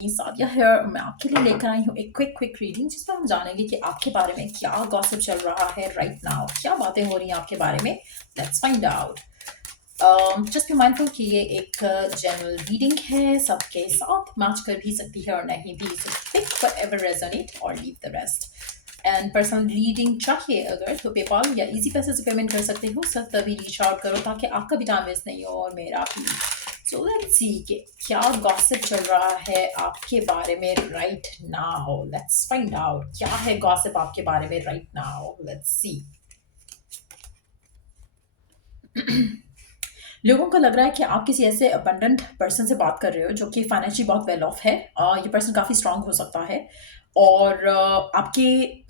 Sadia hair. मैं आपके लिए लेकर आई हूँ एक क्विक रीडिंग जिसमें हम जानेंगे कि आपके बारे में क्या गॉसिप चल रहा है राइट नाउ, क्या बातें हो रही हैं आपके बारे में। Let's find out. Just be mindful कि ये एक जनरल रीडिंग है, सबके साथ मैच कर भी सकती है और नहीं भी। सो पिक व्हाटएवर रेजोनेट और leave the rest. And personal reading चाहिए अगर तो पेपाल या इजी पैसे से पेमेंट कर सकते हो, सब तभी रीच आउट करो ताकि आपका भी टाइम वेस्ट नहीं हो और मेरा भी। सो लेट्स सी कि क्या गॉसिप चल रहा है आपके बारे में right now. Let's find out क्या है गॉसिप आपके बारे में राइट नाउ। Let's see. लोगों को लग रहा है कि आप किसी ऐसे अबंडेंट पर्सन से बात कर रहे हो जो कि फाइनेंशियली बहुत वेल ऑफ है। ये पर्सन काफ़ी स्ट्रांग हो सकता है और आपके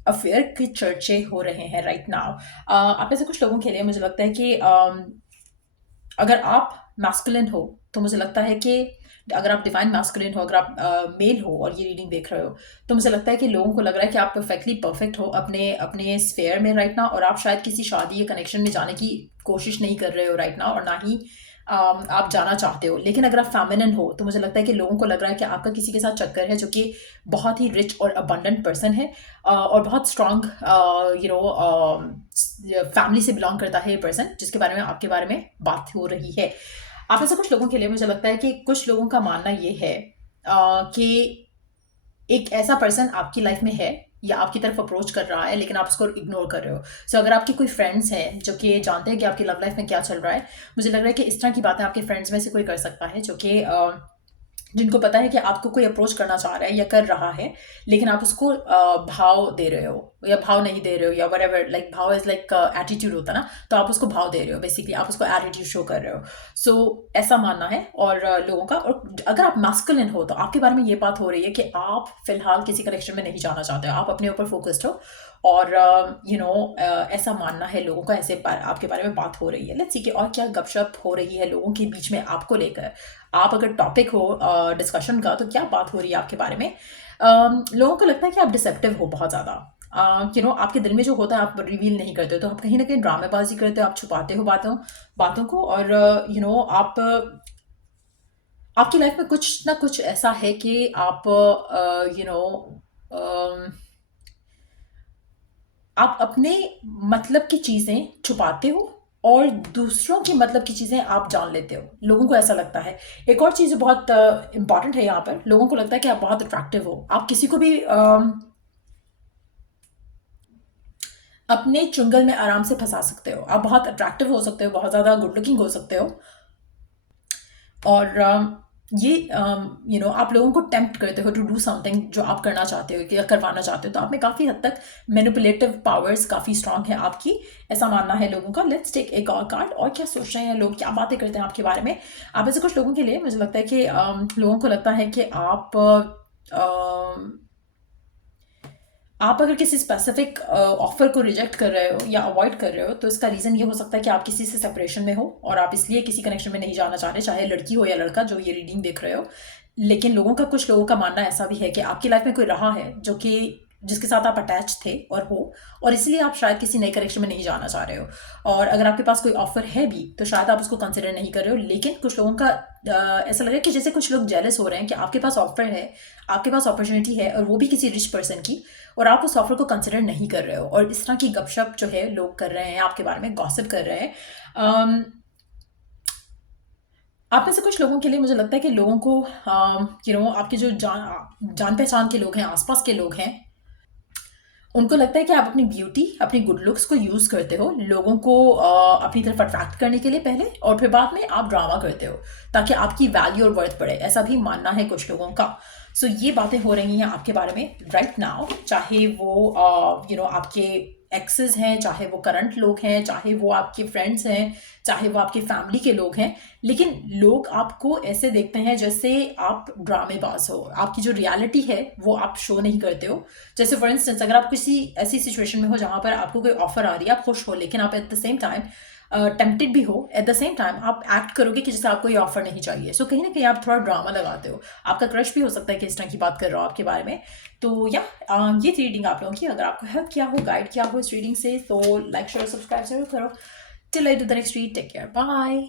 अफेयर के चर्चे हो रहे हैं राइट नाउ। आप में से कुछ लोगों के लिए मुझे लगता है कि अगर आप मैस्कुलिन हो तो मुझे लगता है कि अगर आप डिवाइन मैस्कुलिन हो, अगर आप मेल हो और ये रीडिंग देख रहे हो, तो मुझे लगता है कि लोगों को लग रहा है कि आप परफेक्टली परफेक्ट हो अपने अपने स्फेयर में राइट नाउ, और आप शायद किसी शादी या कनेक्शन में जाने की कोशिश नहीं कर रहे हो राइट नाउ और ना ही आप जाना चाहते हो। लेकिन अगर आप फेमिनिन हो तो मुझे लगता है कि लोगों को लग रहा है कि आपका किसी के साथ चक्कर है जो कि बहुत ही रिच और अबंडेंट पर्सन है और बहुत स्ट्रांग फैमिली से बिलोंग करता है ये पर्सन जिसके बारे में आपके बारे में बात हो रही है। आप ऐसे कुछ लोगों के लिए मुझे लगता है कि कुछ लोगों का मानना ये है कि एक ऐसा पर्सन आपकी लाइफ में है या आपकी तरफ अप्रोच कर रहा है लेकिन आप उसको इग्नोर कर रहे हो। सो अगर आपके कोई फ्रेंड्स हैं जो कि जानते हैं कि आपकी लव लाइफ में क्या चल रहा है, मुझे लग रहा है कि इस तरह की बातें आपके फ्रेंड्स में से कोई कर सकता है जो कि जिनको पता है कि आपको कोई अप्रोच करना चाह रहा है या कर रहा है लेकिन आप उसको भाव दे रहे हो या भाव नहीं दे रहे हो या whatever, लाइक भाव इज लाइक एटीट्यूड होता है ना, तो आप उसको भाव दे रहे हो, बेसिकली आप उसको एटीट्यूड शो कर रहे हो। सो ऐसा मानना है और लोगों का। और अगर आप मैस्कुलिन हो तो आपके बारे में ये बात हो रही है कि आप फिलहाल किसी कनेक्शन में नहीं जाना चाहते हो, आप अपने ऊपर फोकस्ड हो और ऐसा मानना है लोगों का, ऐसे आपके बारे में बात हो रही है। लेट्स सी कि और क्या गपशप हो रही है लोगों के बीच में आपको लेकर। आप अगर टॉपिक हो डिस्कशन का तो क्या बात हो रही है आपके बारे में। लोगों को लगता है कि आप डिसेप्टिव हो बहुत ज़्यादा। आपके दिल में जो होता है आप रिवील नहीं करते हो, तो आप कहीं ना कहीं ड्रामेबाजी करते हो, आप छुपाते हो बातों बातों को और आप आपकी लाइफ में कुछ ना कुछ ऐसा है कि आप आप अपने मतलब की चीज़ें छुपाते हो और दूसरों की मतलब की चीज़ें आप जान लेते हो, लोगों को ऐसा लगता है। एक और चीज़ जो बहुत इंपॉर्टेंट है यहाँ पर, लोगों को लगता है कि आप बहुत अट्रैक्टिव हो, आप किसी को भी अपने चुंगल में आराम से फंसा सकते हो, आप बहुत अट्रैक्टिव हो सकते हो, बहुत ज़्यादा गुड लुकिंग हो सकते हो और ये आप लोगों को टेम्प्ट करते हो टू डू समथिंग जो आप करना चाहते हो या करवाना चाहते हो। तो आप में काफ़ी हद तक मैनिपुलेटिव पावर्स काफ़ी स्ट्रांग है आपकी, ऐसा मानना है लोगों का। लेट्स टेक एक और कार्ड। और क्या सोच रहे हैं लोग, क्या बातें करते हैं आपके बारे में। आप ऐसे कुछ लोगों के लिए मुझे लगता है कि लोगों को लगता है कि आप अगर किसी स्पेसिफिक ऑफर को रिजेक्ट कर रहे हो या अवॉइड कर रहे हो तो इसका रीज़न ये हो सकता है कि आप किसी से सेपरेशन में हो और आप इसलिए किसी कनेक्शन में नहीं जाना चाह रहे, चाहे लड़की हो या लड़का जो ये रीडिंग देख रहे हो। लेकिन कुछ लोगों का मानना ऐसा भी है कि आपकी लाइफ में कोई रहा है जो कि जिसके साथ आप अटैच थे और हो, और इसलिए आप शायद किसी नए कनेक्शन में नहीं जाना चाह रहे हो। और अगर आपके पास कोई ऑफर है भी तो शायद आप उसको कंसिडर नहीं कर रहे हो। लेकिन कुछ लोगों का ऐसा लग रहा है कि जैसे कुछ लोग जेलस हो रहे हैं कि आपके पास ऑफर है, आपके पास अपॉर्चुनिटी है और वो भी किसी रिच पर्सन की, और आप उस ऑफर को कंसिडर नहीं कर रहे हो। और इस तरह की गपशप जो है लोग कर रहे हैं आपके बारे में, गॉसिप कर रहे हैं। आप में से कुछ लोगों के लिए मुझे लगता है कि लोगों को आपके जो जान पहचान के लोग हैं, आसपास के लोग हैं, उनको लगता है कि आप अपनी ब्यूटी, अपनी गुड लुक्स को यूज़ करते हो लोगों को अपनी तरफ अट्रैक्ट करने के लिए पहले, और फिर बाद में आप ड्रामा करते हो ताकि आपकी वैल्यू और वर्थ बढ़े, ऐसा भी मानना है कुछ लोगों का। सो ये बातें हो रही हैं आपके बारे में राइट नाउ, चाहे वो आपके एक्सेस हैं, चाहे वो करंट लोग हैं, चाहे वो आपके फ्रेंड्स हैं, चाहे वो आपके फैमिली के लोग हैं। लेकिन लोग आपको ऐसे देखते हैं जैसे आप ड्रामेबाज हो, आपकी जो रियलिटी है वो आप शो नहीं करते हो। जैसे फॉर इंस्टेंस अगर आप किसी ऐसी सिचुएशन में हो जहाँ पर आपको कोई ऑफर आ रही है, आप खुश हो लेकिन आप at the same time tempted भी हो, एट द सेम टाइम आप एक्ट करोगे कि जैसे आपको ये ऑफर नहीं चाहिए। सो कहीं ना कहीं आप थोड़ा ड्रामा लगाते हो, आपका क्रश भी हो सकता है कि इस तरह की बात कर रहा हो आपके बारे में। तो या ये थी रीडिंग आप लोगों की। अगर आपको हेल्प किया हो, गाइड किया हो इस रीडिंग से, तो लाइक शेयर सब्सक्राइब जरूर करो। Till I do the next read, take care, bye.